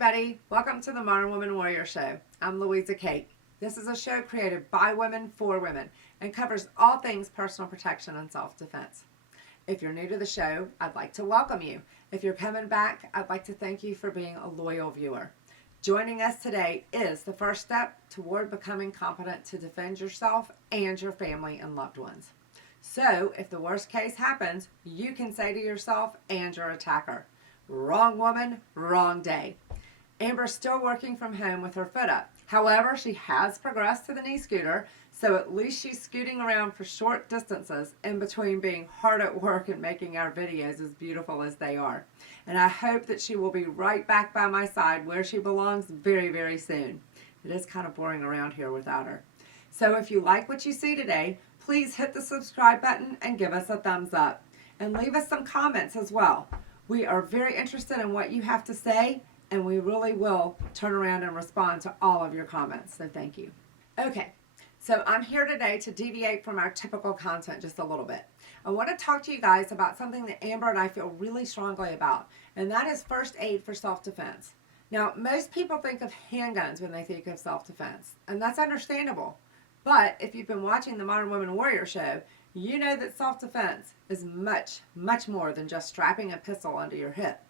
everybody, welcome to the Modern Woman Warrior Show. I'm Louisa Kate. This is a show created by women for women and covers all things personal protection and self-defense. If you're new to the show, I'd like to welcome you. If you're coming back, I'd like to thank you for being a loyal viewer. Joining us today is the first step toward becoming competent to defend yourself and your family and loved ones. So, if the worst case happens, you can say to yourself and your attacker, "Wrong woman, wrong day." Amber's still working from home with her foot up. However, she has progressed to the knee scooter, so at least she's scooting around for short distances in between being hard at work and making our videos as beautiful as they are. And I hope that she will be right back by my side where she belongs very, very soon. It is kind of boring around here without her. So if you like what you see today, please hit the subscribe button and give us a thumbs up. And leave us some comments as well. We are very interested in what you have to say, and we really will turn around and respond to all of your comments, so thank you. Okay, so I'm here today to deviate from our typical content just a little bit. I want to talk to you guys about something that Amber and I feel really strongly about, and that is first aid for self-defense. Now, most people think of handguns when they think of self-defense, and that's understandable. But if you've been watching the Modern Woman Warrior Show, you know that self-defense is much, much more than just strapping a pistol under your hip.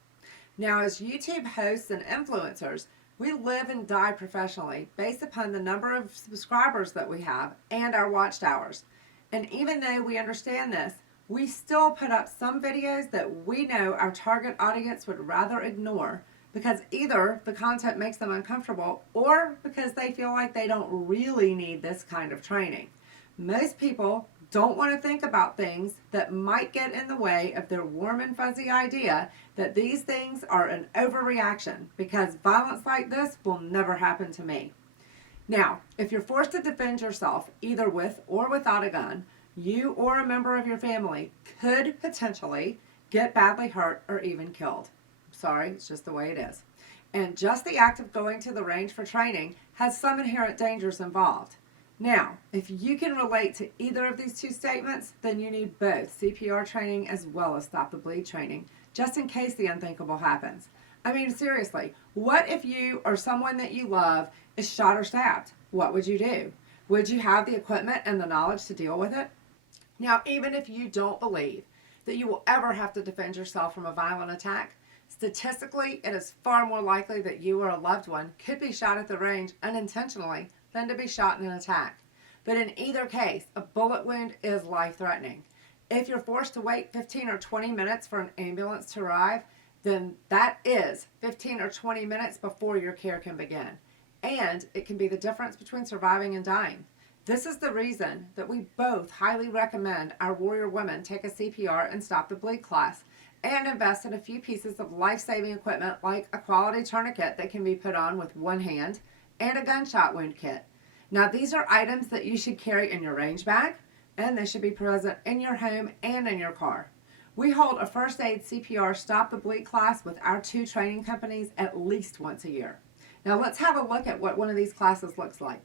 Now, as YouTube hosts and influencers, we live and die professionally based upon the number of subscribers that we have and our watch hours. And even though we understand this, we still put up some videos that we know our target audience would rather ignore because either the content makes them uncomfortable or because they feel like they don't really need this kind of training. Most people don't want to think about things that might get in the way of their warm and fuzzy idea that these things are an overreaction because violence like this will never happen to me. Now, if you're forced to defend yourself either with or without a gun, you or a member of your family could potentially get badly hurt or even killed. Sorry, it's just the way it is. And just the act of going to the range for training has some inherent dangers involved. Now, if you can relate to either of these two statements, then you need both CPR training as well as stop the bleed training, just in case the unthinkable happens. I mean, seriously, what if you or someone that you love is shot or stabbed? What would you do? Would you have the equipment and the knowledge to deal with it? Now, even if you don't believe that you will ever have to defend yourself from a violent attack, statistically, it is far more likely that you or a loved one could be shot at the range unintentionally than to be shot in an attack. But in either case, a bullet wound is life-threatening. If you're forced to wait 15 or 20 minutes for an ambulance to arrive, then that is 15 or 20 minutes before your care can begin. And it can be the difference between surviving and dying. This is the reason that we both highly recommend our warrior women take a CPR and stop the bleed class and invest in a few pieces of life-saving equipment like a quality tourniquet that can be put on with one hand and a gunshot wound kit. Now, these are items that you should carry in your range bag, and they should be present in your home and in your car. We hold a first aid CPR stop the bleed class with our two training companies at least once a year. Now, let's have a look at what one of these classes looks like.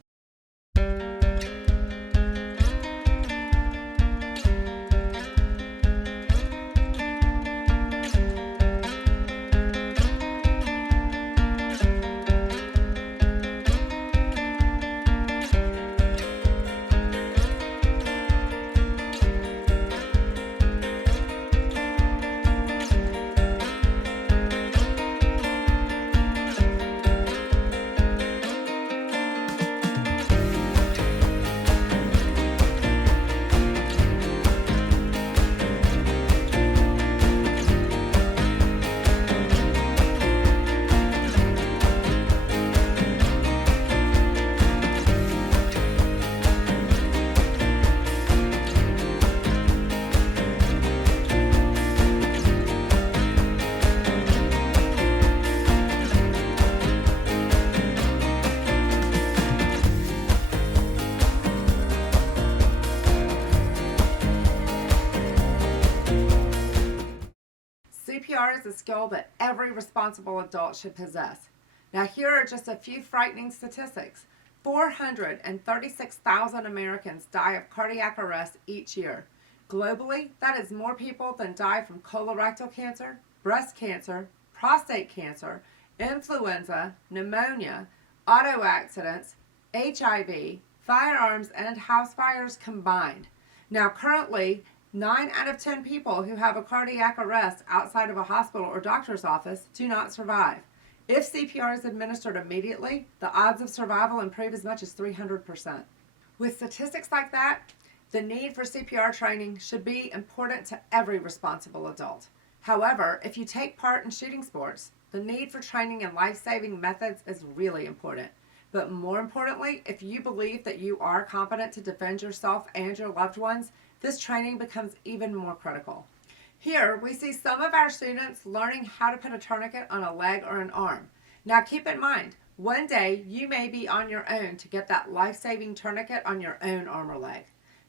CPR is a skill that every responsible adult should possess. Now, here are just a few frightening statistics. 436,000 Americans die of cardiac arrest each year. Globally, that is more people than die from colorectal cancer, breast cancer, prostate cancer, influenza, pneumonia, auto accidents, HIV, firearms, and house fires combined. Now, currently, 9 out of 10 people who have a cardiac arrest outside of a hospital or doctor's office do not survive. If CPR is administered immediately, the odds of survival improve as much as 300%. With statistics like that, the need for CPR training should be important to every responsible adult. However, if you take part in shooting sports, the need for training in life-saving methods is really important. But more importantly, if you believe that you are competent to defend yourself and your loved ones, this training becomes even more critical. Here, we see some of our students learning how to put a tourniquet on a leg or an arm. Now keep in mind, one day you may be on your own to get that life-saving tourniquet on your own arm or leg.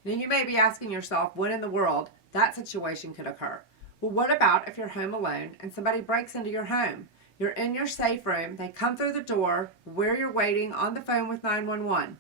Now you may be asking yourself, when in the world that situation could occur? Well, what about if you're home alone and somebody breaks into your home? You're in your safe room, they come through the door where you're waiting on the phone with 911.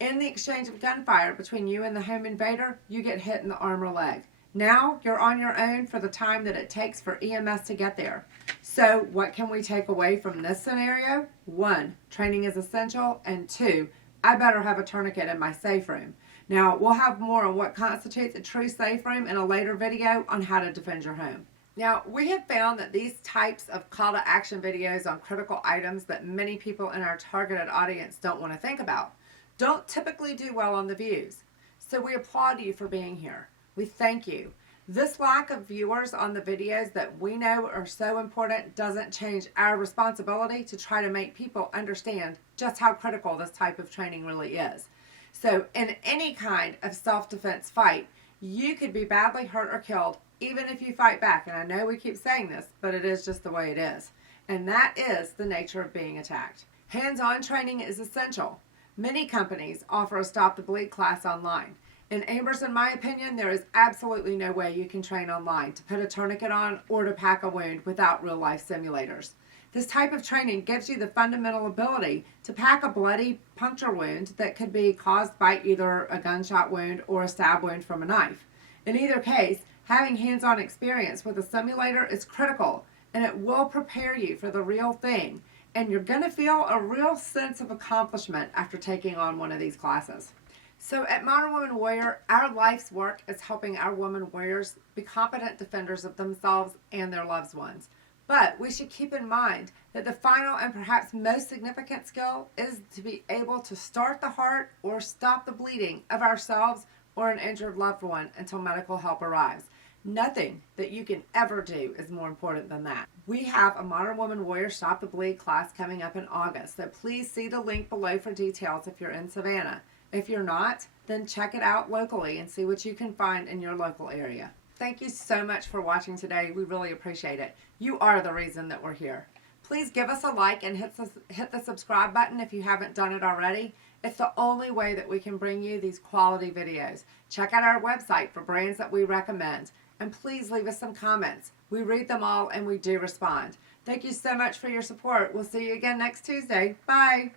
In the exchange of gunfire between you and the home invader, you get hit in the arm or leg. Now you're on your own for the time that it takes for EMS to get there. So what can we take away from this scenario? 1, training is essential, and 2, I better have a tourniquet in my safe room. Now we'll have more on what constitutes a true safe room in a later video on how to defend your home. Now, we have found that these types of call to action videos on critical items that many people in our targeted audience don't want to think about don't typically do well on the views. So we applaud you for being here. We thank you. This lack of viewers on the videos that we know are so important doesn't change our responsibility to try to make people understand just how critical this type of training really is. So in any kind of self-defense fight, you could be badly hurt or killed even if you fight back. And I know we keep saying this, but it is just the way it is. And that is the nature of being attacked. Hands-on training is essential. Many companies offer a Stop the Bleed class online. In Amber's, in my opinion, there is absolutely no way you can train online to put a tourniquet on or to pack a wound without real-life simulators. This type of training gives you the fundamental ability to pack a bloody puncture wound that could be caused by either a gunshot wound or a stab wound from a knife. In either case, having hands-on experience with a simulator is critical, and it will prepare you for the real thing, and you're going to feel a real sense of accomplishment after taking on one of these classes. So at Modern Woman Warrior, our life's work is helping our women warriors be competent defenders of themselves and their loved ones. But we should keep in mind that the final and perhaps most significant skill is to be able to start the heart or stop the bleeding of ourselves or an injured loved one until medical help arrives. Nothing that you can ever do is more important than that. We have a Modern Woman Warrior Stop the Bleed class coming up in August, so please see the link below for details if you're in Savannah. If you're not, then check it out locally and see what you can find in your local area. Thank you so much for watching today. We really appreciate it. You are the reason that we're here. Please give us a like and hit the subscribe button if you haven't done it already. It's the only way that we can bring you these quality videos. Check out our website for brands that we recommend. And please leave us some comments. We read them all and we do respond. Thank you so much for your support. We'll see you again next Tuesday. Bye.